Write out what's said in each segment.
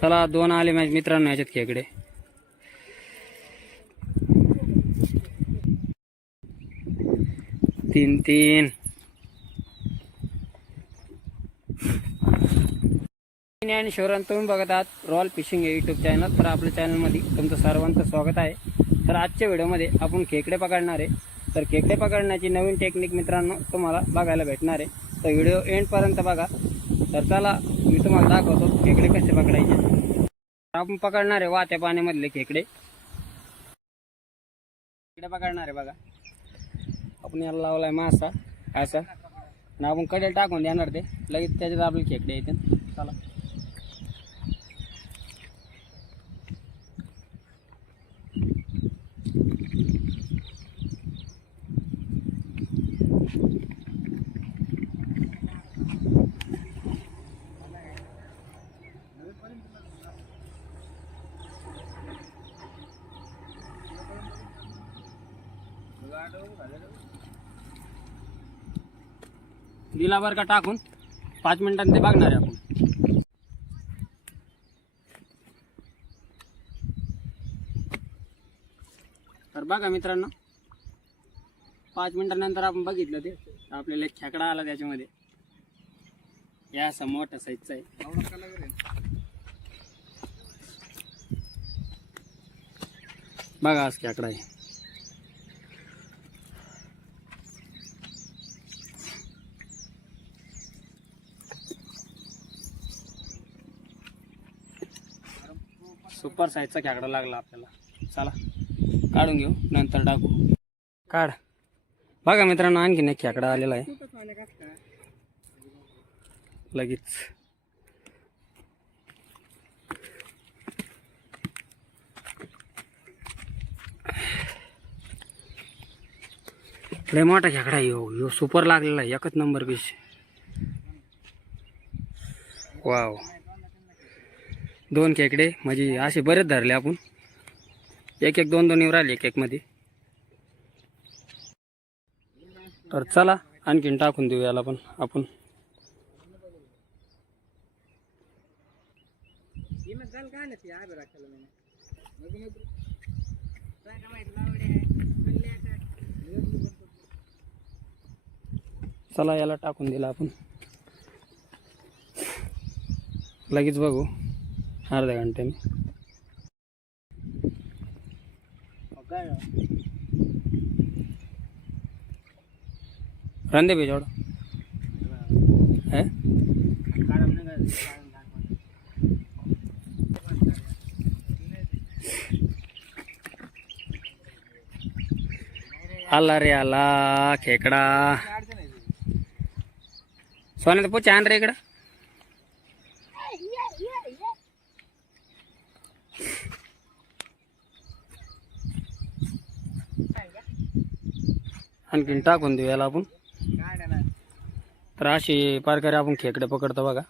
चला दोन आले माझ्या मित्रांनो याच्यात खेकडे. तीन तीन. आणि शिवरान तुम्ही बघत आहात रॉयल फिशिंग हे युट्यूब चॅनल तर आपल्या चॅनलमध्ये तुमचं सर्वांचं स्वागत आहे. तर आजच्या व्हिडिओमध्ये आपण खेकडे पकडणार आहे. तर खेकडे पकडण्याची नवीन टेक्निक मित्रांनो तुम्हाला बघायला भेटणार आहे. तर व्हिडिओ एंडपर्यंत बघा. तर चला मी तुम्हाला दाखवतो खेकडे कसे पकडायचे. आपण पकडणार आहे वात्या पाण्यामधले खेकडे. खेकडे पकडणार आहे बघा. आपण याला लावलाय मासा असा आणि आपण कडेल टाकून देणार ते. लगेच त्याच्यात आपले खेकडे येते चला. दिला बरं का टाकून पाच मिनिटांनी ते बघणार आहे आपण. तर बघा मित्रांनो पाच मिनिटानंतर आपण बघितलं ते आपल्याला एक खेकडा आला त्याच्यामध्ये. या असा मोठा साईजचा आहे. बघा आज खेकडा आहे. सुपर साईजचा खेकडा लागला आपल्याला. चला काढून घेऊ नंतर टाकू. काढ. बघा मित्रांनो आणखीन एक खेकडा आलेला आहे. लगेच. लय मोठा खेकडा यो. यो सुपर लागलेला आहे. एकच नंबर पीस वाव दोन खेकडे म्हणजे असे बरेच धरले आपण. एक एक दोन दोन येऊ राहिले एक एक मध्ये. तर चला आणखीन टाकून देऊ याला पण आपण. चला याला टाकून दिला आपण. लगेच बघू. अर्ध्या घंट्याने रंदे बेजोड है आला रे आला खेकडा सोन्याचं पोचे आण आणखीन टाकून देऊ याला आपण. तर अशी प्रकारे आपण खेकडे पकडतो बघा.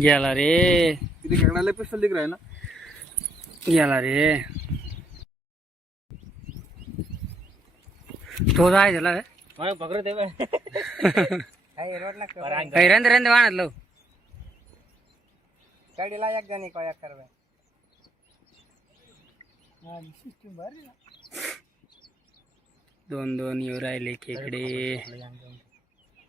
गेला रे. किती खेकडाला पिस्तल दिख रहा ना? गेला रे. तो जाय झाला रे पकड़ दे काही रेंद रेंद वाणतलो गाडीला एक जणी काय करवे दोन दोन येऊ राहिले खेकडे.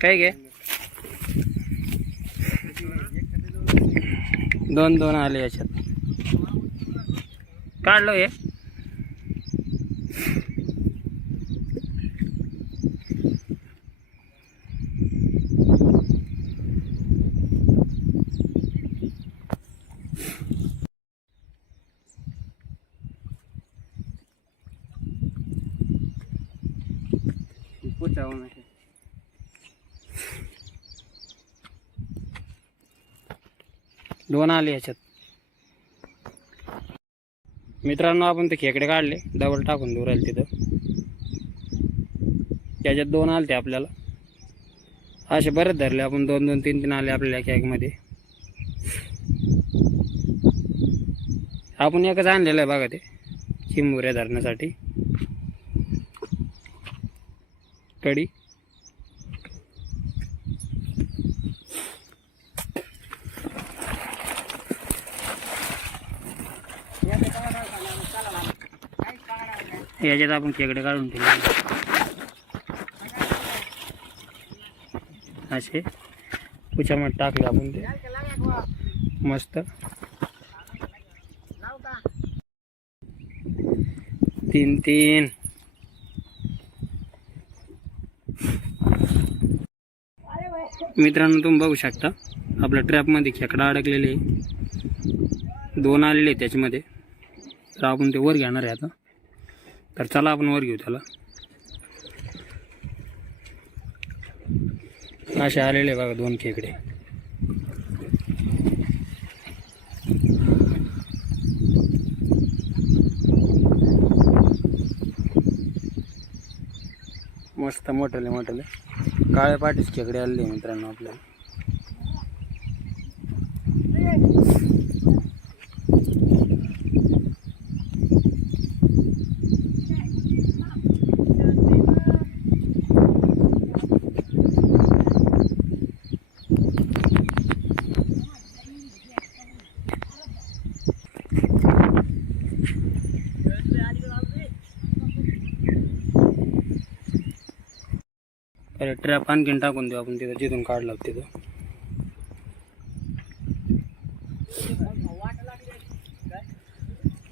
काय घे दोन दोन आले याच्यात. काढलो हे? पुचावून असे दोन आले ह्याच्यात. मित्रांनो आपण ते खेकडे काढले. डबल टाकून दूर राहिले तिथं. त्याच्यात दोन आले ते आपल्याला. असे बरेच धरले आपण. दोन दोन तीन तीन आले आपल्याला कॅगमध्ये आपण एकच आणलेलं आहे बघा ते. चिंबुऱ्या धरण्यासाठी. कडी याच्यात आपण खेकडे काढून ठेवले. असे. पुच्यामध्ये टाकले आपण ते. मस्त. तीन तीन. मित्रांनो तुम्ही बघू शकता. आपल्या ट्रॅपमध्ये खेकडा अडकलेले आहे. दोन आलेले आहे त्याच्यामध्ये. तर आपण ते वर घेणार आहे आता. तर चला आपण वर घेऊ त्याला. असे आलेले आहे बघा दोन खेकडे. मस्त मोठले मोठले. काळ्या पाठीच खेकडे आलेले आहे मित्रांनो आपल्याला. अरे ट्रॅप आणखीन टाकून देऊ आपण तिथं जिथून काढला तिथं.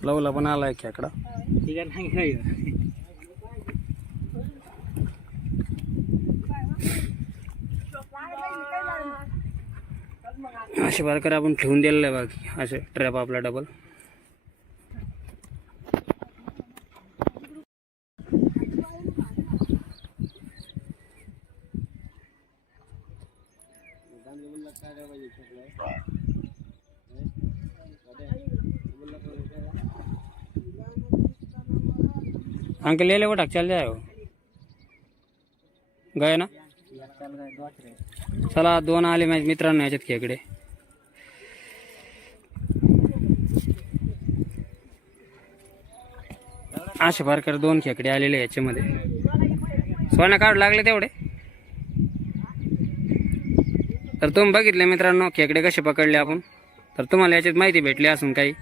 लवला पण आलाय खेकडा असे प्रकारे आपण ठेवून दिलेलं आहे बाकी असे ट्रॅप आपला डबल अंकल ले ले वो ढक चल वो गए ना? चला दोन आले माझ्या मित्रांनो याच्यात खेकडे. असे प्रकारे दोन खेकडे आलेले याच्यामध्ये. सोन्या काढू लागले तेवढे? तर तुम्ही बघितले मित्रांनो खेकडे कसे पकडले आपण? तर तुम्हाला याच्यात माहिती भेटली असून काही.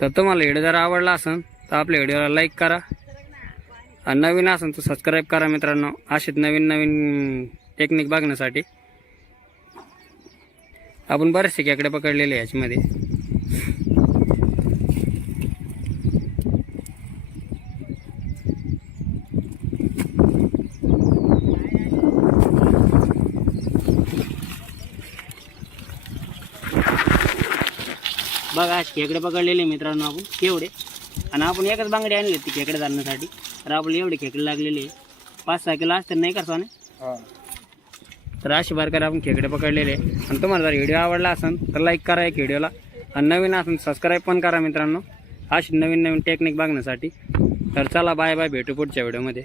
तर तुम्हाला व्हिडिओ जर आवडला असेल तर आपल्या व्हिडिओला लाईक करा. आणि नवीन असेल तर सबस्क्राईब करा मित्रांनो असेच नवीन नवीन टेक्निक बघण्यासाठी. आपण बरेचसे खेकडे पकडलेले याच्यामध्ये. बघा खेकडे पकडलेले मित्रांनो आपण केवढे? आणि आपण एकच बांगडी आणली होती खेकडे धरण्यासाठी. तर आपले एवढे खेकडे लागलेले. पाच सहा किलो असते नाही का सोने? तर अशी प्रकारे आपण खेकडे पकडलेले. आणि तुम्हाला जर व्हिडिओ आवडला असेल तर लाईक करा एक व्हिडिओला. आणि नवीन असेल सबस्क्राईब पण करा मित्रांनो. अशी नवीन नवीन टेक्निक बघण्यासाठी. तर चला बाय बाय भेटू पुढच्या व्हिडिओमध्ये.